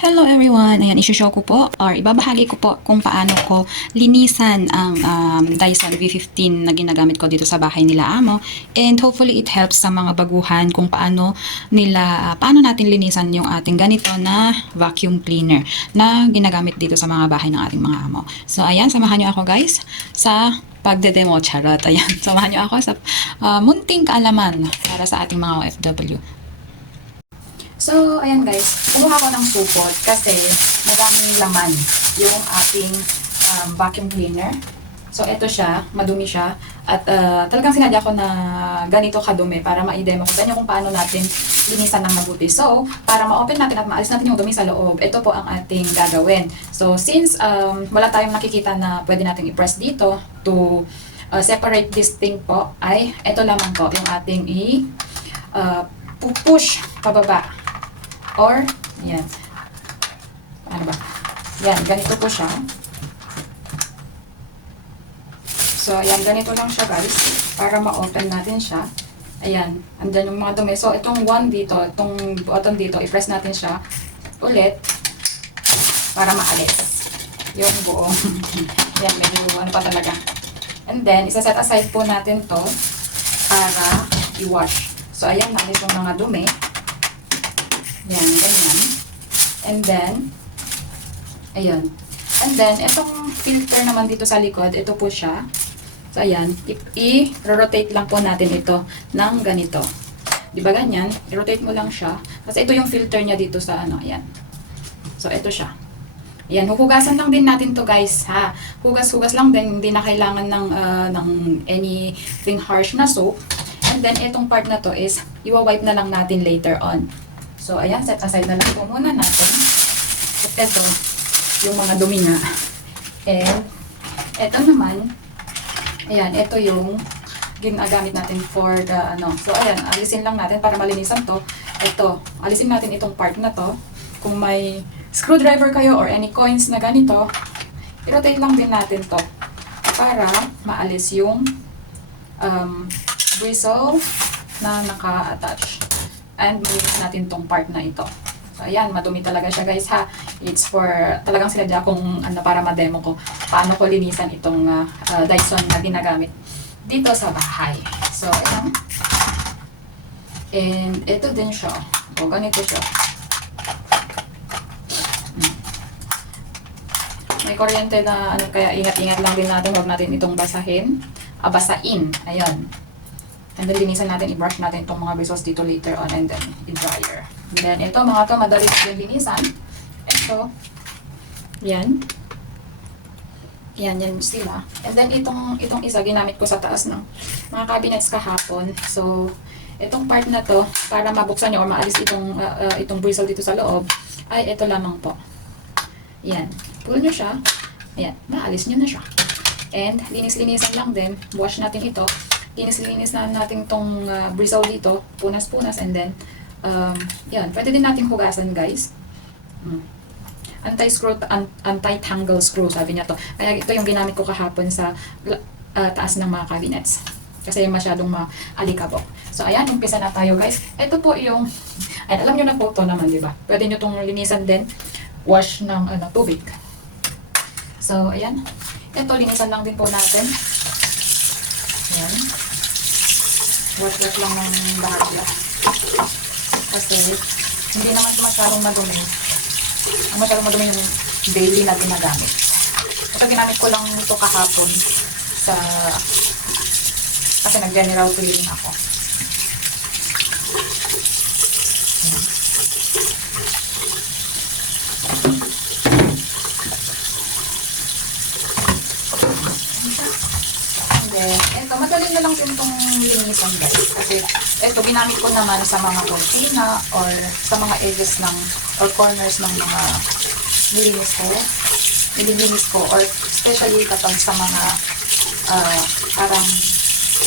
Hello everyone! Ayan, isi-show ko po or ibabahagi ko po kung paano ko linisan ang Dyson V15 na ginagamit ko dito sa bahay nila amo, and hopefully it helps sa mga baguhan kung paano natin linisan yung ating ganito na vacuum cleaner na ginagamit dito sa mga bahay ng ating mga amo. So ayan, samahan niyo ako guys sa pagde-demo, charot. Ayan, samahan niyo ako sa munting kaalaman para sa ating mga OFW. So, ayan guys, kumuha ko ng supot kasi madaming laman yung ating vacuum cleaner. So, ito siya, madumi siya. At talagang sinadya ko na ganito kadumi para ma-demo ko sa inyo kung paano natin linisan ng mabuti. So, para ma-open natin at maalis natin yung dumi sa loob, ito po ang ating gagawin. So, since wala tayong nakikita na pwede natin i-press dito to separate this thing po, ay ito lamang po yung ating push pababa. Or, yan. Ano ba? Yan, ganito po siya. So, ayan, ganito lang siya guys. Para ma-open natin siya. Ayan, andyan yung mga dumi. So, itong one dito, itong button dito, i-press natin siya ulit para maalis yung buong. Ayan, medyo ano pa talaga. And then, isa-set aside po natin to para i-wash. So, ayan, maalis yung mga dumi. Yan, ganyan. And then, ayan. And then, itong filter naman dito sa likod, ito po siya. So, ayan. I-rotate lang po natin ito ng ganito. Di ba ganyan? I-rotate mo lang siya. Kasi ito yung filter niya dito sa ano, ayan. So, ito siya. Ayan, huhugasan lang din natin to guys, ha. Hugas-hugas lang din, hindi na kailangan ng anything harsh na soap. And then, itong part na to is, iwa-wipe na lang natin later on. So, ayan, set aside na lang po muna natin. At ito, yung mga dumi nga. And, ito naman, ayan, ito yung ginagamit natin for the, ano. So, ayan, alisin lang natin para malinisan to. Ito, alisin natin itong part na to. Kung may screwdriver kayo or any coins na ganito, i-rotate lang din natin to para maalis yung bristle na naka-attach. And malinis natin tong part na ito. So, ayan, madumi talaga siya guys ha. It's for, talagang sinadya kung ano, para ma-demo ko paano ko linisan itong Dyson na ginagamit dito sa bahay. So, ayan. And ito din siya. O, ganito siya. May kuryente na ano, kaya ingat-ingat lang din natin. Huwag natin itong basahin. Basain. Ayan. And then, linisan natin, i-brush natin itong mga bristles dito later on, and then, i-dryer. And then, ito, mga to, madali din linisan. Ito, yan. Yan sila. And then, itong isa, ginamit ko sa taas ng mga cabinets kahapon. So, itong part na to, para mabuksan nyo or maalis itong bristle dito sa loob, ay ito lamang po. Yan. Pull nyo siya. Ayan, maalis nyo na siya. And, linis-linisan lang din. Wash natin ito. Linis na natin tong bristle dito, punas-punas, and then, yan, pwede din natin hugasan guys. Anti-tangle screw, sabi niya to. Kaya ito yung ginamit ko kahapon sa taas ng mga cabinets. Kasi masyadong maalikabok. So, ayan, umpisa na tayo guys. Ito po yung, ayan, alam nyo na po ito naman, di ba? Pwede nyo itong linisan din, wash ng tubig. So, ayan. Ito, linisan lang din po natin. Ayan. Wash lang ng bahagya. Kasi, hindi naman masyadong madumi. Ang masyadong madumi yung daily na ginagamit. Ito, ginamit ko lang ito kahapon kasi nag-general cleaning ako. Ayan. Ito, madali na lang itong linisan guys. Kasi ito, ginamit ko naman sa mga cortina or sa mga edges or corners ng mga nililinis ko or especially kapag sa mga parang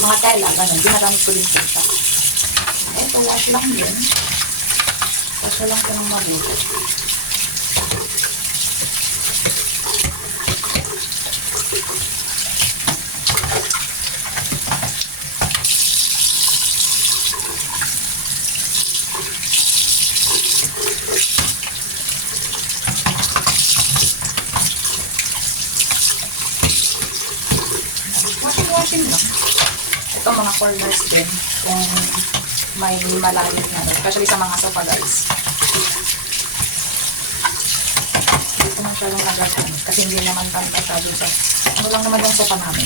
mga tela, ganun, ginagamit ko din siya. Ito, wash lang din. Wash lang ito ng mabuti. Ayusin lang. Ito mga corners din. Kung may malalim na, especially sa mga sofa guys. Hindi ko man siya lang nagatan. Kasi hindi naman kami masyado sa, ano lang naman yung sofa namin.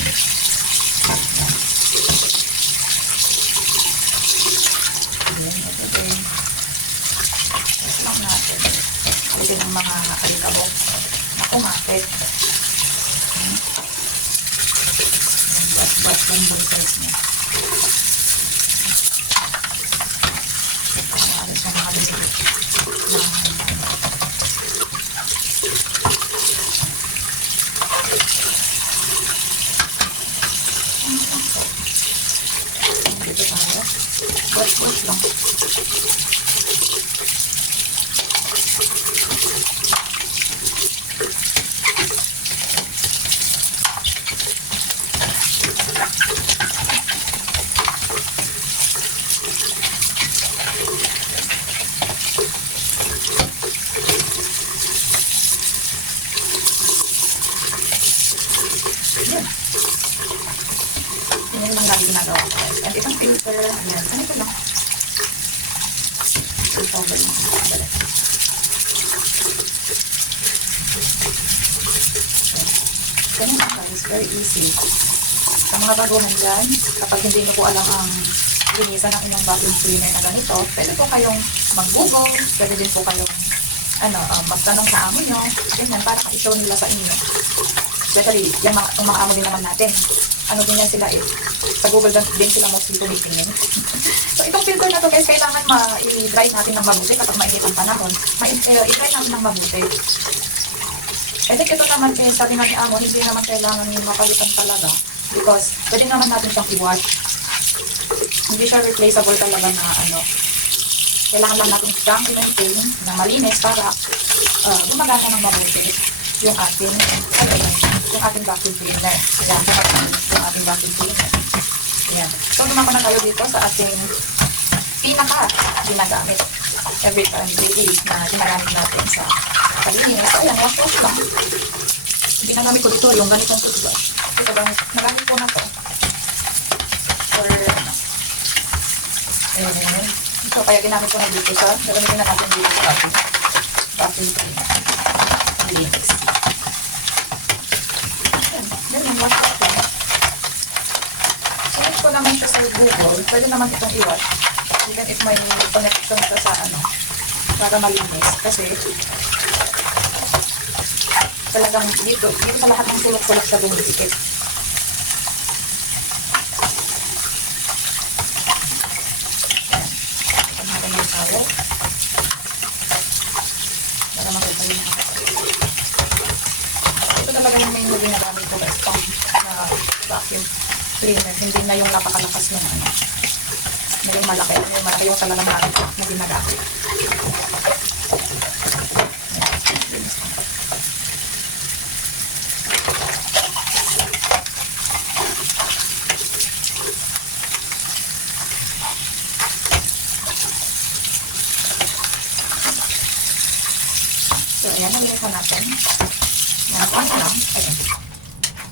Ayan, ito din. Ito lang natin. Alitin ang mga alikabok na kumakit. Bas-bas lang balikas niya. Alis na mga balikas. Dito tayo. Bas-bas lang. Yan lang lagi ginagawa ko guys. And itong filter, yan. Ano ito lang? Ito ba yung balik? Ganyan lang guys. Very easy. Sa mga baguhan dyan, kapag hindi nyo po alam ang linisan ng inyong vacuum cleaner na ganito, pwede po kayong mag-google, pwede din po kayong magtanong sa amo nyo, ganyan, para i-show nila sa inyo. Especially, yung mga amo din naman natin. Ano din yan sila sa Google din sila mostly tumitingin. So, itong filter na to guys, kailangan i-dry natin ng mabuti kapag mainit ang panahon. I-dry natin ng mabuti. I think ito naman sabi nga ni amo, hindi naman kailangan yung mapalitan talaga. Because, pwede naman natin siyang i-wash. Hindi siya replaceable talaga na kailangan lang natin siyang i-maintain na malinis para gumagana ng mabuti yung ating vacuum cleaner. Ayan, yung ating vacuum cleaner. Ayan. So, dumako na tayo dito sa ating pinaka-ginagamit every time day na ginagamit natin sa palinis. So, ayan, wash lang. Ginagamit ko dito yung ganitong toothbrush. Ito ba, nagamit ko na to. So, kaya ginamit ko na dito sa, gagamitin na natin dito sa ating vacuum cleaner. Linis. Wash natin. Search ko naman siya sa Google. Pwede naman itong i-wash. Even if may connection ka sa para malinis. Kasi talagang dito sa lahat ng sulok-sulok siya bumidikit. Pag natin yung towel. Para makita yung ito talaga yung main na ginagamit ko guys, pang vacuum cleaner. Hindi na yung napakalakas ng na yung malaki. Yung malaki yung talagang na ginagamit. So, ayan, nalilisan natin. Ano lang, ayan.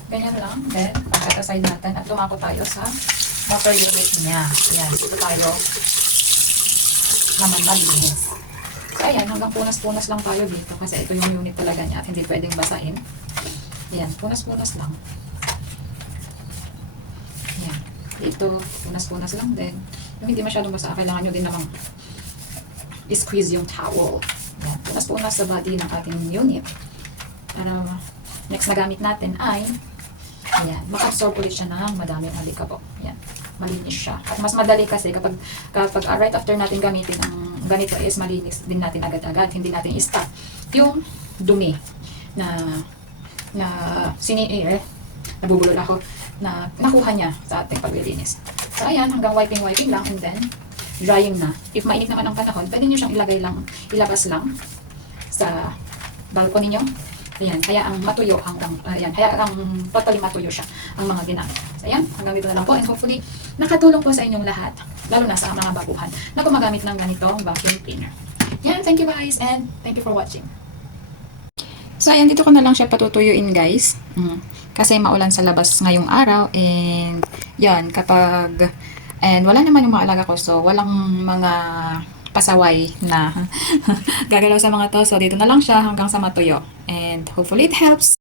Ganyan lang. Then, pag aside natin at lumako tayo sa motor unit niya. Ayan, dito tayo naman malinis. So, ayan, hanggang punas-punas lang tayo dito kasi ito yung unit talaga niya at hindi pwedeng basahin. Ayan, punas-punas lang. Ayan, dito, punas-punas lang din. Yung hindi masyadong basa, kailangan nyo din namang i-squeeze yung towel. Ayan, punas-punas sa body ng ating unit. Para next na gamit natin ay ayan, maka-absorb ulit siya ng madaming alikabok. Ayan, malinis siya. At mas madali kasi kapag right after natin gamitin ang ganito is malinis din natin agad-agad. Hindi natin i-stop yung dumi na nabubulol ako na nakuha niya sa ating paglilinis. So ayan, hanggang wiping lang and then drying na. If mainit naman ang panahon, pwede nyo siyang ilabas lang sa balcony nyo. Ayan, kaya ang matuyo kaya ang totally matuyo siya ang mga ginamit. So, ayan, hanggang dito na lang po and hopefully nakatulong po sa inyong lahat, lalo na sa mga baguhan na gumagamit ng ganitong vacuum cleaner. Yan, thank you guys and thank you for watching. So, ayan, dito ko na lang siya patutuyuin, guys. Kasi maulan sa labas ngayong araw. And, yan, and wala naman yung mga alaga ko. So, walang mga pasaway na gagalaw sa mga to. So, dito na lang siya hanggang sa matuyo. And, hopefully it helps.